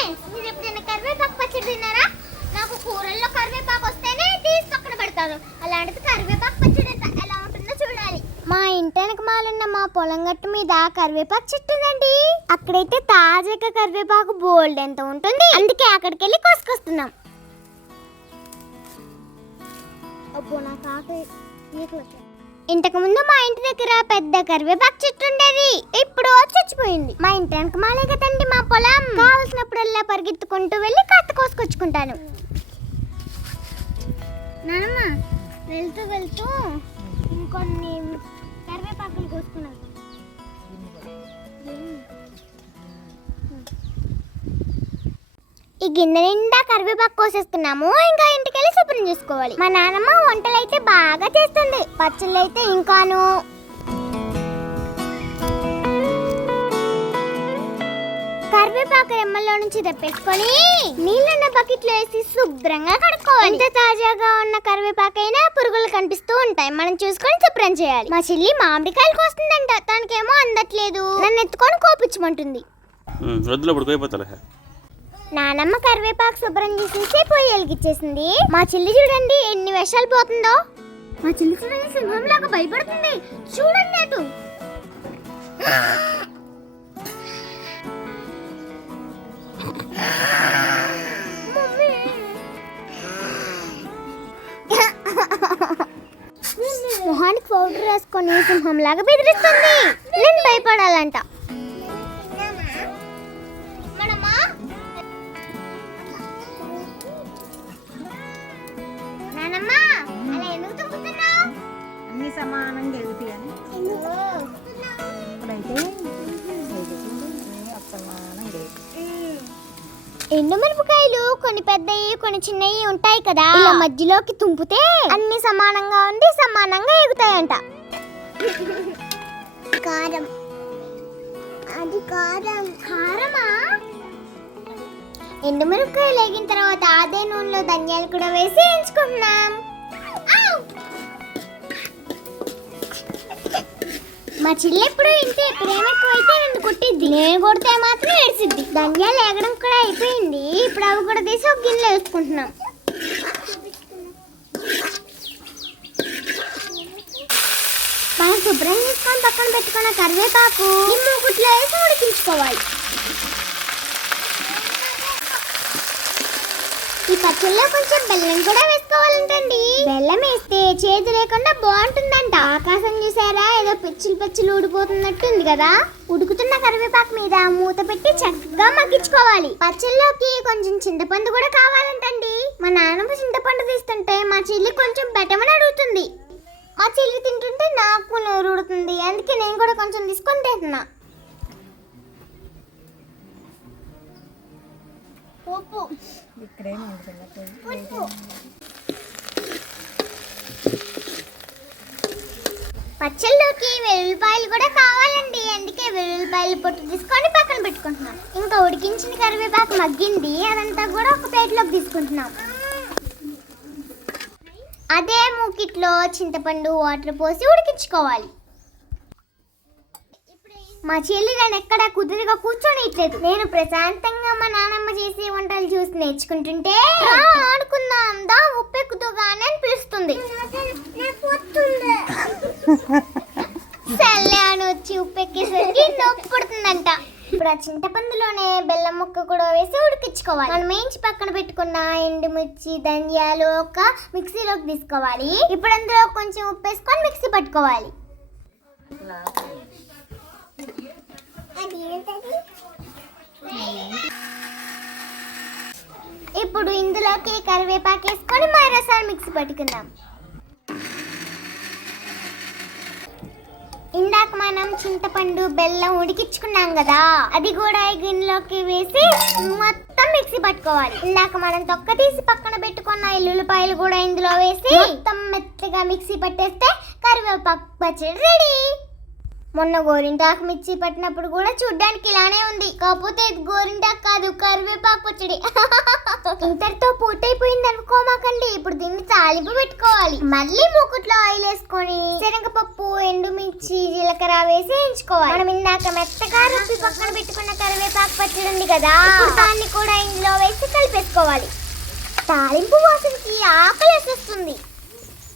Friends, మీరు ఎప్పుడైనా కరివేపాకు పచ్చడి తిన్నారా? నాకు కూరల్లో కరివేపాకు వస్తేనే తీసి పక్కన పెడతాను. అలాంటిది కరివేపాకు పచ్చడి ఎలా ఉంటుందో చూడాలి. మా ఇంటానికి మాలున్న మా పొలం గట్టు మీద కరివేపాకు చెట్టు ఉందండి. అక్కడైతే తాజాగా కరివేపాకు బోల్డ్ ఎంత ఉంటుంది. అందుకే అక్కడికి వెళ్ళి కోసుకొస్తున్నాం. ఇంతకు ముందు మా ఇంటి దగ్గర పెద్ద కరివేపాకు చెట్టు ఉండేది. ఇప్పుడు చచ్చిపోయింది. మా ఇంటి వెనక మాలే కదండి మా పొలం. కావలసినప్పుడల్లా పరిగెత్తుకుంటూ వెళ్ళి కట్ట కోసుకొచ్చుకుంటాను. నానమ్మ వెళ్తూ వెళ్తూ ఇంకొన్ని కరివేపాకులు కోసుకున్నాను. ఈ గిన్నె నిండా కరివేపాకు కోసేస్తున్నాము. ఇంకా ఇంటికెళ్ళి శుభ్రం చేసుకోవాలి. మా నాన్నమ్మ వంటలు అయితే బాగా చేస్తుంది. పచ్చళ్ళు అయితే ఇంకాను. కరివేపాకు రెమ్మల్లో నుంచి తెప్పేసుకొని నీళ్ళన్న బకెట్ లో వేసి శుభ్రంగా కడుక్కోవాలి. ఎంత తాజాగా ఉన్న కరివేపాకైనా పురుగులు కనిపిస్తూ ఉంటాయి. మనం చూసుకొని శుభ్రం చేయాలి. మా చెల్లి మామిడికాయలు కోస్తుందంట. తనకేమో అందట్లేదు. నన్ను ఎత్తుకొని కోపించమంటుంది. నానమ్మ కరివేపాకు శుభ్రం చేసేసి పొయ్యి వెలిగించేసింది. మా చెల్లి చూడండి ఎన్ని విషయాలు పోతుందో. మా చెల్లి చూడండి సింహంలాగా భయపడుతుంది. చూడండి అటు. మొహానికి పౌడర్ వేసుకొని సింహంలాగా బెదిరిస్తుంది. నేను భయపడాలంట. అన్ని సమానంగా ఎగుతాయని ఇప్పుడైతే అసమానంగా. ఎండుమిరపకాయలు కొన్ని పెద్దవి కొన్ని చిన్నవి ఉంటాయి కదా, ఇలా మధ్యలోకి తుంపితే అన్ని సమానంగా ఉండి సమానంగా ఎగుతాయంట. కారం, అది కారం. కారమా? ఎండుమిరపకాయలు వేగిన తర్వాత అదే నూనెలో ధనియాలు కూడా వేసి ఎంచుకుంటున్నాం. మా చెల్లి ఎప్పుడు ఇంతే, ప్రేమ ఎక్కువైతే నన్ను కొట్టిద్ది. నేను కొడితే మాత్రం ఏడ్చిద్ది. ధనియాలు వేగడం కూడా అయిపోయింది. ఇప్పుడు అవి కూడా తీసి ఒక గిన్నెలో వేసుకుంటున్నాం. మనం శుభ్రం చేసుకొని పక్కన పెట్టుకున్న కరివేపాకు ఈ మూకుట్లో వేసి ఉడికించుకోవాలి. ఈ పచ్చళ్ళలో కొంచెం బెల్లం కూడా వేసుకోవాలంటండి. బెల్లం వేస్తే చేదు లేకుండా బాగుంటుందంట. ఆకాశం చూసారా, ఏదో పిచ్చులు పిచ్చులు ఊడిపోతున్నట్టుంది కదా. ఉడుకుతున్న కరివేపాకు మీద మూత పెట్టి చక్కగా మగ్గించుకోవాలి. పచ్చళ్ళలోకి కొంచెం చింతపండు కూడా కావాలంటండి. మా నాన్నమ్మ చింతపండు తీస్తుంటే మా చెల్లి కొంచెం పెట్టమని అడుగుతుంది. మా చెల్లి తింటుంటే నాకు నోరు ఊడుతుంది. అందుకే నేను కూడా కొంచెం తీసుకొని తింటున్నా. ఉప్పు పచ్చళ్ళలోకి వెల్లుల్లిపాయలు కూడా కావాలండి. అందుకే వెల్లుల్లిపాయలు పొట్టు తీసుకొని పక్కన పెట్టుకుంటున్నాం. ఇంకా ఉడికించిన కరివేపాకు మగ్గింది. అదంతా కూడా ఒక ప్లేట్లోకి తీసుకుంటున్నాం. అదే మూకిట్లో చింతపండు వాటర్ పోసి ఉడికించుకోవాలి. మా చెల్లి నన్ను ఎక్కడ కుదురుగా కూర్చొనిట్లేదు. నేను ప్రశాంతంగా మా నాన్నమ్మ చేసే వంటలు చూసి నేర్చుకుంటుంటే ఆడుకుందాం దా ఉప్పెక్కుదుగానే అని పిలుస్తుంది. సల్లే అని వచ్చి ఉప్పెక్కేసరికి నొప్పి పుడుతుందంట. ఇప్పుడు ఆ చింతపండులోనే బెల్లం ముక్క కూడా వేసి ఉడికించుకోవాలి. మనం వేయించి పక్కన పెట్టుకున్న ఎండుమిర్చి ధనియాలు ఒక మిక్సీలోకి తీసుకోవాలి. ఇప్పుడు అందులో కొంచెం ఉప్పు వేసుకొని మిక్సీ పట్టుకోవాలి. ఇప్పుడు ఇందులోకి కరివేపాకు వేసుకొని మరోసారి మిక్సీ పట్టుకుందాం. ఇందాక మనం చింతపండు బెల్లం ఉడికించుకున్నాం కదా, అది కూడా ఈ గిన్నెలోకి వేసి మొత్తం మిక్సీ పట్టుకోవాలి. ఇందాక మనం తొక్క తీసి పక్కన పెట్టుకున్న ఎల్లుల్లిపాయలు కూడా ఇందులో వేసి మొత్తం మెత్తగా మిక్సీ పట్టేస్తే కరివేపాకు పచ్చడి రెడీ. మొన్న గోరింటాకు మిర్చి పట్టినప్పుడు కూడా చూడ్డానికి ఇలానే ఉంది. కాకపోతే ఇది గోరింటాకు కాదు, కరివేపాకు పచ్చడి. ఇంతటితో పూర్తయిపోయింది అనుకోమాకండి. ఇప్పుడు దీన్ని తాలింపు పెట్టుకోవాలి. మళ్ళీ మూకుట్లో ఆయిల్ వేసుకొని శనగపప్పు ఎండుమిర్చి జీలకర్ర వేసి వేయించుకోవాలి. మనం ఇందాక మెత్తగా రుబ్బి పక్కన పెట్టుకున్న కరివేపాకు పచ్చడి ఉంది కదా, దాన్ని కూడా పెట్టుకోవాలి. తాలింపు వాసనకి ఆకలి వేసేస్తుంది.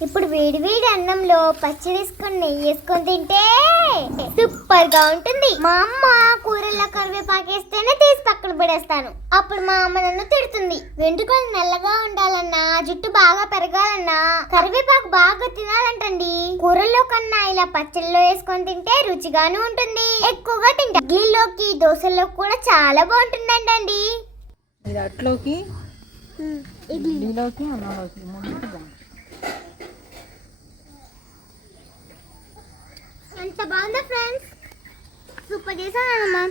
ఇప్పుడు వేడి వేడి అన్నంలో పచ్చడి వేసుకొని నెయ్యి వేసుకొని తింటే సూపర్ గా ఉంటుంది. మా అమ్మ కూరల్లో కరివేపాకు వేస్తేనే తీసి పక్కన పడేస్తాను. అప్పుడు మా అమ్మ నన్ను తిడుతుంది. వెంట్రుకలు నల్లగా ఉండాలన్నా, జుట్టు బాగా పెరగాలన్నా కరివేపాకు బాగా తినాలంటండి. కూరల్లో కన్నా ఇలా పచ్చడిలో వేసుకొని తింటే రుచిగాను ఉంటుంది. ఎక్కువగా తింటా. ఇడ్లీలోకి దోశల్లో కూడా చాలా బాగుంటుందంటండి. ఇది అట్లోకి ఇడ్లీలోకి అన్నంలోకి మూడింటికి బాగుంటుంది. ఎంత బాగుందా ఫ్రెండ్స్, సూపర్ చేశానమ్మా.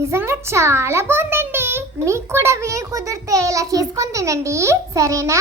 నిజంగా చాలా బాగుందండి. మీకు కూడా వీలు కుదిరితే ఇలా చేసుకొని తినండి, సరేనా?